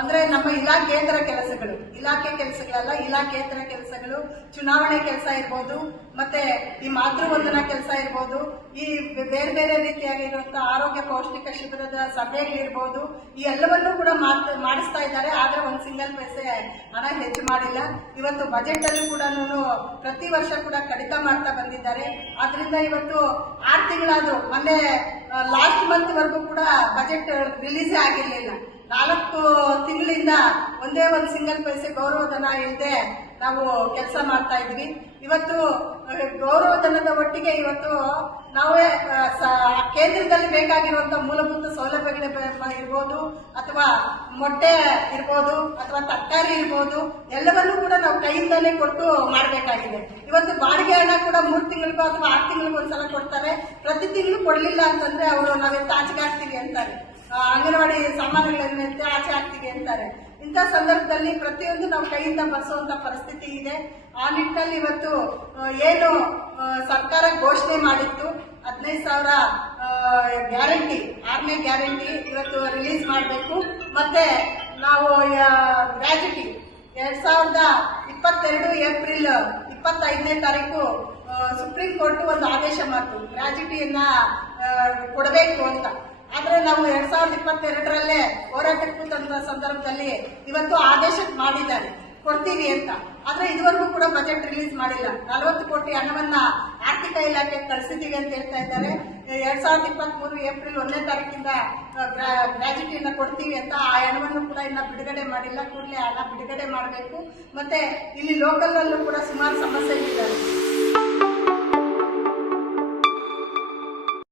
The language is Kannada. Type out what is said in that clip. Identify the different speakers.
Speaker 1: ಅಂದ್ರೆ ನಮ್ಮ ಇಲಾಖೇತರ ಕೆಲಸಗಳು. ಇಲಾಖೆ ಕೆಲಸಗಳಲ್ಲ ಇಲಾಖೇತರ ಕೆಲಸಗಳು. ಚುನಾವಣೆ ಕೆಲಸ ಇರ್ಬೋದು, ಮತ್ತೆ ಈ ಮಾತೃವಂದನಾ ಕೆಲಸ ಇರ್ಬೋದು, ಈ ಬೇರೆ ಬೇರೆ ರೀತಿಯಾಗಿರುವಂತಹ ಆರೋಗ್ಯ ಪೌಷ್ಟಿಕ ಶಿಬಿರದ ಸಭೆಗಳಿರ್ಬೋದು ಈ ಎಲ್ಲವನ್ನೂ ಕೂಡ ಮಾಡಿಸ್ತಾ ಇದ್ದಾರೆ. ಆದ್ರೆ ಒಂದು ಸಿಂಗಲ್ ಪೈಸೆ ಹಣ ಹೆಚ್ಚು ಮಾಡಿಲ್ಲ. ಇವತ್ತು ಬಜೆಟ್ ಅಲ್ಲೂ ಕೂಡ ಪ್ರತಿ ವರ್ಷ ಕೂಡ ಕಡಿತ ಮಾಡ್ತಾ ಬಂದಿದ್ದಾರೆ. ಆದ್ರಿಂದ ಇವತ್ತು ಆರು ತಿಂಗಳಾದ್ರೂ, ಮೊನ್ನೆ, ಲಾಸ್ಟ್ ಮಂತ್ ವರೆಗೂ ಕೂಡ ಬಜೆಟ್ ರಿಲೀಸೇ ಆಗಿರ್ಲಿಲ್ಲ. ನಾಲ್ಕು ತಿಂಗಳಿಂದ ಒಂದೇ ಒಂದು ಸಿಂಗಲ್ ಪೈಸೆ ಗೌರವಧನ ಇಲ್ಲದೆ ನಾವು ಕೆಲಸ ಮಾಡ್ತಾ ಇದ್ವಿ. ಇವತ್ತು ಗೌರವಧನದ ಒಟ್ಟಿಗೆ ಇವತ್ತು ನಾವೇ ಕೇಂದ್ರದಲ್ಲಿ ಬೇಕಾಗಿರುವಂತ ಮೂಲಭೂತ ಸೌಲಭ್ಯಗಳೇ ಇರ್ಬೋದು, ಅಥವಾ ಮೊಟ್ಟೆ ಇರ್ಬೋದು, ಅಥವಾ ತರಕಾರಿ ಇರ್ಬೋದು, ಎಲ್ಲವನ್ನೂ ಕೂಡ ನಾವು ಕೈಯಿಂದಲೇ ಕೊಟ್ಟು ಮಾಡಬೇಕಾಗಿದೆ ಇವತ್ತು ಬಾಡಿಗೆ ಹಣ ಕೂಡ ಮೂರು ತಿಂಗಳಿಗೂ ಅಥವಾ ಆರು ತಿಂಗಳಿಗೂ ಒಂದ್ಸಲ ಕೊಡ್ತಾರೆ. ಪ್ರತಿ ತಿಂಗಳು ಕೊಡಲಿಲ್ಲ ಅಂತಂದ್ರೆ ಅವರು ನಾವೇ ಆಚೆಗೆ ಅಂತಾರೆ. ಅಂಗನವಾಡಿ ಸಾಮಾನುಗಳನ್ನೆಂತ ಆಚೆ ಆಗ್ತೀವಿ ಅಂತಾರೆ. ಇಂಥ ಸಂದರ್ಭದಲ್ಲಿ ಪ್ರತಿಯೊಂದು ನಾವು ಕೈಯಿಂದ ಬರ್ಸುವಂತ ಪರಿಸ್ಥಿತಿ ಇದೆ. ಆ ನಿಟ್ಟಿನಲ್ಲಿ ಇವತ್ತು ಏನು ಸರ್ಕಾರ ಘೋಷಣೆ ಮಾಡಿತ್ತು. ಹದಿನೈದು ಸಾವಿರ ಗ್ಯಾರಂಟಿ ಆರನೇ ಗ್ಯಾರಂಟಿ ಇವತ್ತು ರಿಲೀಸ್ ಮಾಡಬೇಕು. ಮತ್ತೆ ನಾವು ಗ್ರಾಜ್ಯುಟಿ ಎರಡ್ ಸಾವಿರದ ಇಪ್ಪತ್ತೆರಡು ಏಪ್ರಿಲ್ ಇಪ್ಪತ್ತೈದನೇ ತಾರೀಕು ಸುಪ್ರೀಂ ಕೋರ್ಟ್ ಒಂದು ಆದೇಶ ಮಾಡಿತು. ಗ್ರಾಜ್ಯುಟಿಯನ್ನ ಕೊಡಬೇಕು ಅಂತ. ಆದ್ರೆ ನಾವು ಎರಡ್ ಸಾವಿರದ ಇಪ್ಪತ್ತೆರಡರಲ್ಲೇ ಹೋರಾಟಕ್ಕೆ ತಂದ ಸಂದರ್ಭದಲ್ಲಿ ಇವತ್ತು ಆದೇಶ ಮಾಡಿದ್ದಾರೆ. ಕೊಡ್ತೀವಿ ಅಂತ. ಆದ್ರೆ ಇದುವರೆಗೂ ಕೂಡ ಬಜೆಟ್ ರಿಲೀಸ್ ಮಾಡಿಲ್ಲ. ನಲವತ್ತು ಕೋಟಿ ಹಣವನ್ನ ಆರ್ಥಿಕ ಇಲಾಖೆಗೆ ಕಳಿಸಿದೀವಿ ಅಂತ ಹೇಳ್ತಾ ಇದ್ದಾರೆ. ಎರಡ್ ಸಾವಿರದ ಇಪ್ಪತ್ತ್ ಮೂರು ಏಪ್ರಿಲ್ ಒಂದನೇ ತಾರೀಕಿಂದ ಗ್ರಾಜ್ಯುಟಿಯನ್ನ ಕೊಡ್ತೀವಿ ಅಂತ ಆ ಹಣವನ್ನು ಕೂಡ ಇನ್ನ ಬಿಡುಗಡೆ ಮಾಡಿಲ್ಲ. ಕೂಡಲೇ ಹಣ ಬಿಡುಗಡೆ ಮಾಡಬೇಕು. ಮತ್ತೆ ಇಲ್ಲಿ ಲೋಕಲ್ ಅಲ್ಲೂ ಕೂಡ ಸುಮಾರು ಸಮಸ್ಯೆಗಳಿದ್ದಾವೆ.